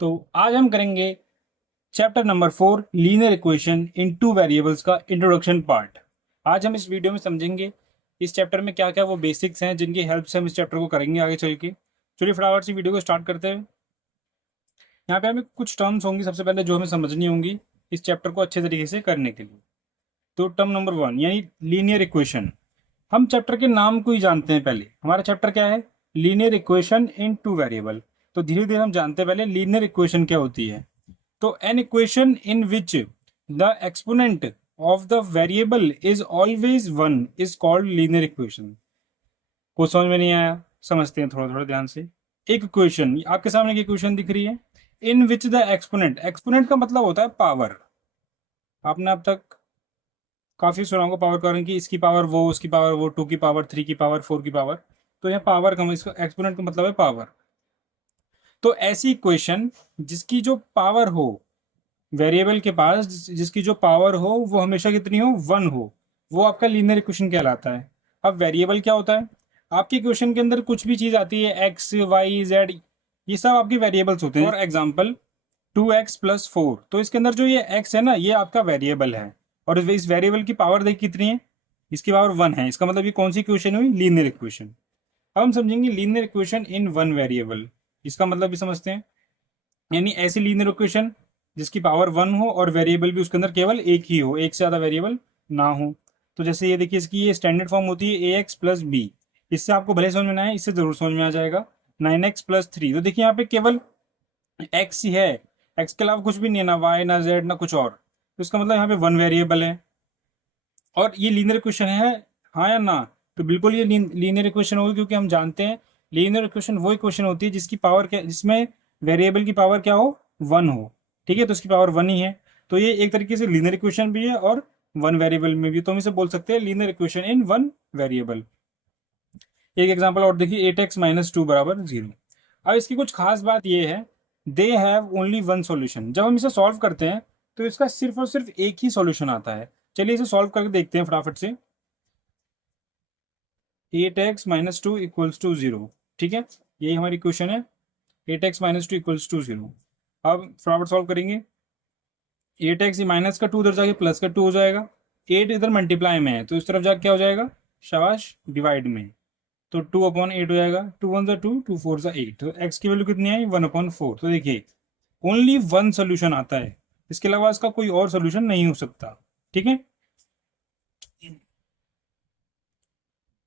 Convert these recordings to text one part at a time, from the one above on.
तो आज हम करेंगे chapter number 4 linear equation in two variables का इंट्रोडक्शन पार्ट। आज हम इस वीडियो में समझेंगे इस चैप्टर में क्या क्या वो बेसिक्स हैं जिनकी हेल्प से हम इस चैप्टर को करेंगे आगे चल के। चलिए फटाफट से वीडियो को स्टार्ट करते हैं। यहाँ पे हमें कुछ टर्म्स होंगी सबसे पहले जो हमें समझनी होंगी इस चैप्टर को अच्छे तरीके से करने के लिए। तो टर्म नंबर 1 यानी लीनियर इक्वेशन। हम चैप्टर के नाम को ही जानते हैं। पहले हमारा चैप्टर क्या है? Linear equation in two variable. तो धीरे धीरे हम जानते हैं पहले लीनियर इक्वेशन क्या होती है। तो an equation in which the exponent of the variable is always one is called linear equation. कुछ समझ में नहीं आया? समझते हैं थोड़ा थोड़ा ध्यान से। एक इक्वेशन आपके सामने की इक्वेशन दिख रही है इन विच द एक्सपोनेंट। एक्सपोनेंट का मतलब होता है पावर। आपने अब तक काफी सुना होगा पावर का, कि इसकी पावर वो, उसकी पावर वो, 2 की पावर 3 की पावर 4 की पावर। तो यह पावर का इसका एक्सपोनेंट का मतलब है पावर। तो ऐसी इक्वेशन जिसकी जो पावर हो वेरिएबल के पास, जिसकी जो पावर हो वो हमेशा कितनी हो? 1 हो, वो आपका लीनियर इक्वेशन कहलाता है। अब वेरिएबल क्या होता है? आपकी इक्वेशन के अंदर कुछ भी चीज आती है, एक्स वाई जेड, ये सब आपके वेरिएबल्स होते हैं। फॉर एग्जाम्पल 2x+4, तो इसके अंदर जो ये x है ना, ये आपका वेरिएबल है। और इस वेरिएबल की पावर देख कितनी है? इसकी पावर 1 है। इसका मतलब ये कौन सी इक्वेशन हुई? Linear equation. अब हम समझेंगे linear equation in one variable. इसका मतलब भी समझते हैं। यानी ऐसी लीनियर इक्वेशन जिसकी पावर 1 हो और वेरिएबल भी उसके अंदर केवल एक ही हो, एक से ज्यादा वेरिएबल ना हो। तो जैसे ये देखिए, इसकी ये स्टैंडर्ड फॉर्म होती है ax+b। इससे आपको भले समझ में ना आए, इससे जरूर समझ में आ जाएगा। 9x+3। तो देखिए यहाँ पे केवल एक्स ही है, एक्स के अलावा कुछ भी नहीं है, ना वाई ना जेड ना कुछ और। तो इसका मतलब यहाँ पे वन वेरिएबल है और ये लीनियर इक्वेशन है, हाँ या ना? तो बिल्कुल ये लीनियर इक्वेशन होगी, क्योंकि हम जानते हैं लीनियर इक्वेशन वो इक्वेशन होती है जिसकी पावर क्या, जिसमें वेरिएबल की पावर क्या हो? 1 हो। ठीक है, तो इसकी पावर 1 ही है। तो ये एक तरीके से लीनियर इक्वेशन भी है और वन वेरिएबल में भी। तो हम इसे बोल सकते हैं linear equation in one variable. एक एग्जाम्पल और देखिए, 8x-2 बराबर 0। अब इसकी कुछ खास बात यह है, they have only one solution. जब हम इसे सॉल्व करते हैं तो इसका सिर्फ और सिर्फ एक ही सॉल्यूशन आता है। चलिए इसे सॉल्व करके देखते हैं फटाफट से। 8x-2 equals to 0। ठीक है, यही हमारी इक्वेशन है, 8x-2 इक्वल्स टू 0। अब फटाफट सॉल्व करेंगे। 8x, माइनस का 2 इधर जाके प्लस का 2 हो जाएगा। 8 इधर मल्टीप्लाई में है तो इस तरफ जाके क्या हो जाएगा? शाबाश, डिवाइड में। तो 2/8 हो जाएगा। 2 1 2, 2 4 8। तो x की वैल्यू कितनी आई? 1/4। तो देखिए ओनली वन सोल्यूशन आता है, इसके अलावा इसका कोई और सोल्यूशन नहीं हो सकता। ठीक है,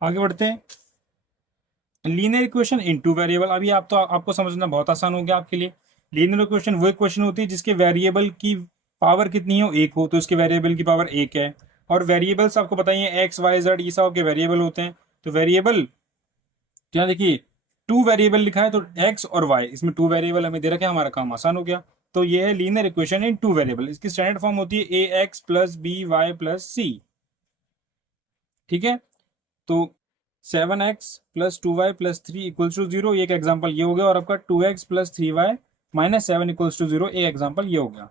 आगे बढ़ते हैं। Linear equation in two variable. अभी आप तो आपको समझना बहुत आसान हो गया आपके लिए। लीनियर इक्वेशन वो इक्वेशन होती है जिसके वेरिएबल की पावर कितनी हो? एक हो। तो इसके वेरिएबल की पावर एक है। और वेरिएबल्स आपको बताइए एक्स वाई जेड, ये सब आपके वेरिएबल होते हैं। तो वेरिएबल क्या, देखिए टू वेरिएबल लिखा है तो एक्स और वाई, इसमें टू वेरिएबल हमें दे रखा है, हमारा काम आसान हो गया। तो ये है linear equation in two variable. इसकी स्टैंडर्ड फॉर्म होती है ax+by+c। ठीक है, तो 7x+2y+3 इक्वल्स टू 0, एक एग्जाम्पल ये हो गया। और आपका 2x+3y-7 इक्वल्स टू 0, एक एग्जाम्पल ये हो गया।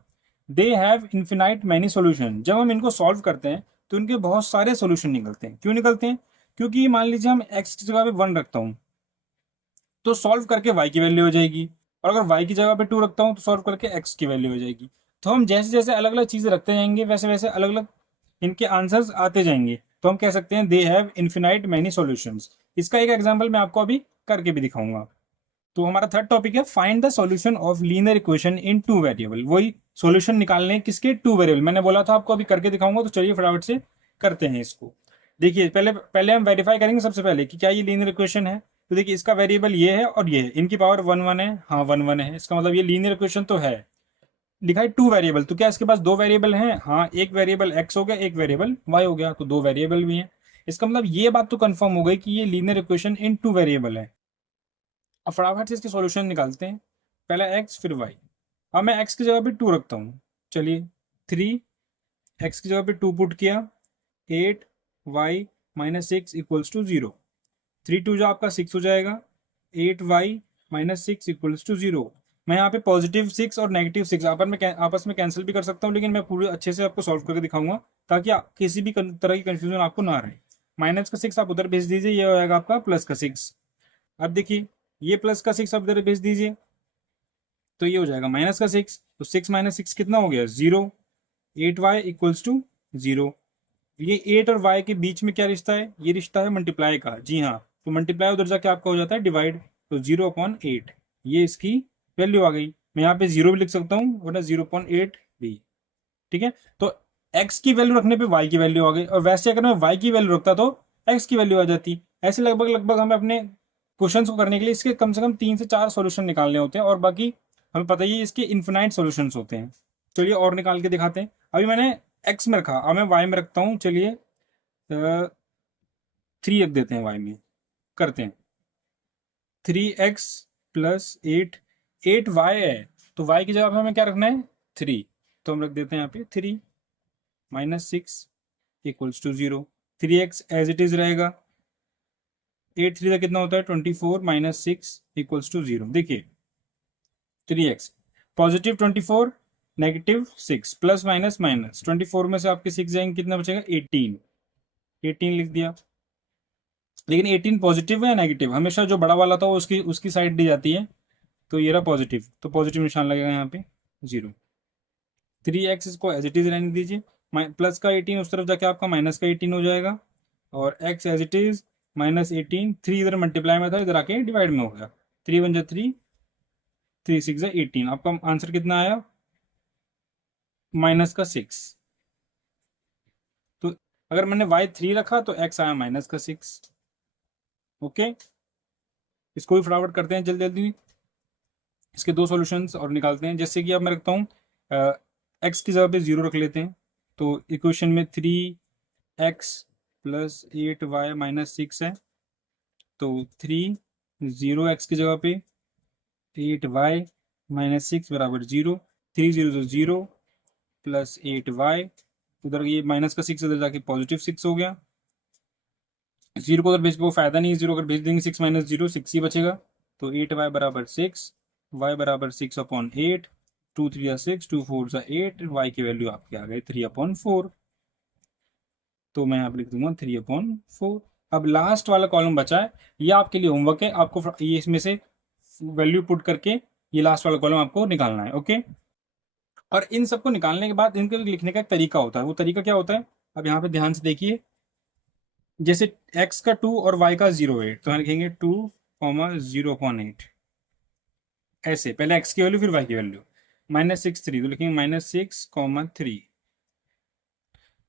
They have infinite many solution. जब हम इनको सॉल्व करते हैं तो इनके बहुत सारे सोल्यूशन निकलते हैं। क्यों निकलते हैं? क्योंकि मान लीजिए हम x की जगह पे 1 रखता हूँ तो सॉल्व करके y की वैल्यू हो जाएगी, और अगर y की जगह पे 2 रखता हूँ तो सॉल्व करके x की वैल्यू हो जाएगी। तो हम जैसे जैसे अलग अलग चीजें रखते जाएंगे वैसे वैसे अलग अलग इनके आंसर्स आते जाएंगे। तो हम कह सकते हैं they have infinite many solutions. इसका एक एग्जांपल मैं आपको अभी करके भी दिखाऊंगा। तो हमारा थर्ड टॉपिक है find the solution of linear equation in two variable. वही सॉल्यूशन निकालने हैं किसके? Two variable. मैंने बोला था आपको अभी करके दिखाऊंगा, तो चलिए फटाफट से करते हैं इसको। देखिए पहले पहले हम वेरीफाई करेंगे सबसे पहले कि क्या ये लीनियर इक्वेशन है। तो देखिए इसका वेरिएबल ये है और ये है, इनकी पावर 1 1 है। हाँ 1 1 है, इसका मतलब ये लीनियर इक्वेशन तो है। लिखा है टू वेरिएबल, तो क्या इसके पास दो वेरिएबल हैं? हाँ, एक वेरिएबल एक्स हो गया, एक वेरिएबल वाई हो गया, तो दो वेरिएबल भी हैं। इसका मतलब ये बात तो कंफर्म हो गई कि ये linear equation in two variable है। अब फटाफट से इसके सॉल्यूशन निकालते हैं। पहला एक्स फिर वाई। अब मैं एक्स की जगह पे 2 रखता हूँ। चलिए 3, एक्स की जगह पे 2 पुट किया, 8y-6 इक्वल्स टू 0। 3 2 जो आपका 6 हो जाएगा, 8y-6 इक्वल्स टू 0। मैं यहाँ पे +6 और -6 आपस में कैंसिल भी कर सकता हूँ, लेकिन मैं पूरे अच्छे से आपको सॉल्व करके दिखाऊंगा ताकि किसी भी तरह की कंफ्यूजन आपको ना रहे। -6 आप उधर भेज दीजिए, ये हो जाएगा आपका +6। अब देखिए ये +6 आप इधर भेज दीजिए, तो ये हो जाएगा माइनस का 6, तो 6 माइनस 6 कितना हो गया 0। 8y equals to 0। ये 8 और y के बीच में क्या रिश्ता है, ये रिश्ता है मल्टीप्लाई का, जी हाँ। तो मल्टीप्लाई उधर जाके आपका हो जाता है डिवाइड, तो 0/8 ये इसकी वैल्यू आ गई। मैं यहाँ पे 0 भी लिख सकता हूँ वरना 0.8 भी, ठीक है। तो x की वैल्यू रखने पे y की वैल्यू आ गई, और वैसे अगर मैं y की वैल्यू रखता तो x की वैल्यू आ जाती। ऐसे लगभग लगभग हमें अपने क्वेश्चंस को करने के लिए इसके कम से कम 3 से 4 सॉल्यूशन निकालने होते हैं, और बाकी हमें पता ही है इसके इन्फिनाइट सॉल्यूशंस होते हैं। चलिए और निकाल के दिखाते हैं। अभी मैंने x में रखा, अब मैं y में रखता हूँ। चलिए 3 रख देते हैं y में, करते हैं 3x प्लस 8, 8y है, तो y की जगह पे हमें क्या रखना है 3, तो हम रख देते हैं यहाँ पे 3 minus 6 equals to 0। 3x as it is रहेगा, 8 3 का कितना होता है 24 माइनस 6 इक्वल्स टू 0। देखिए 3x positive 24 negative 6 plus minus minus 24 में से आपके 6 जाएंगे, कितना बचेगा 18, 18 लिख दिया। लेकिन 18 पॉजिटिव है या नेगेटिव, हमेशा जो बड़ा वाला था वो उसकी उसकी साइड दी जाती है, तो ये रहा पॉजिटिव, तो पॉजिटिव निशान लगेगा यहाँ पे 0। 3x इसको एज इट इज रहने दीजिए, प्लस का 18 उस तरफ जाके आपका माइनस का 18 हो जाएगा, और x as it is minus 18, 3 इधर मल्टीप्लाई में था इधर आके डिवाइड में हो गया, 3 1 जा 3, 3 6 जा 18। आपका आंसर कितना आया माइनस का 6। तो अगर मैंने y 3 रखा तो x आया माइनस का 6। ओके, इसको भी फटाफट करते हैं जल्दी जल्दी, इसके दो सॉल्यूशंस और निकालते हैं। जैसे कि अब मैं रखता हूँ x की जगह पे 0 रख लेते हैं, तो इक्वेशन में 3x प्लस 8y माइनस 6 है, तो 3 0x की जगह पे 8y माइनस 6 बराबर 0। 3 0 0 प्लस 8y, उधर ये माइनस का 6 उधर जाके पॉजिटिव 6 हो गया। 0 को उधर भेज के वो फायदा नहीं है, 0 अगर भेज देंगे 6 माइनस 0 6 ही बचेगा, तो 8y बराबर 6, y बराबर 6/8, 2 3 या 6, 2 4 या 8, y की वैल्यू आपके आ गई 3/4। तो मैं यहाँ पे लिख दूंगा 3/4। अब लास्ट वाला कॉलम बचा है, ये आपके लिए होमवर्क है, आपको ये इसमें से वैल्यू पुट करके ये लास्ट वाला कॉलम आपको निकालना है। ओके, और इन सबको निकालने के बाद इनके लिखने का एक तरीका होता है, वो तरीका क्या होता है अब यहाँ पे ध्यान से देखिए। जैसे x का 2 और y का 0.8, तो हम लिखेंगे 2,0.8, ऐसे पहले x की वैल्यू फिर y की वैल्यू। माइनस 6 3, तो लिखेंगे -6,3,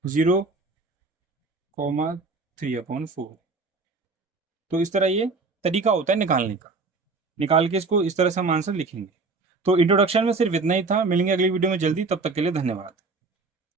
0,3/4। तो इस तरह ये तरीका होता है निकालने का, निकाल के इसको इस तरह से हम आंसर लिखेंगे। तो इंट्रोडक्शन में सिर्फ इतना ही था, मिलेंगे अगली वीडियो में जल्दी, तब तक के लिए धन्यवाद।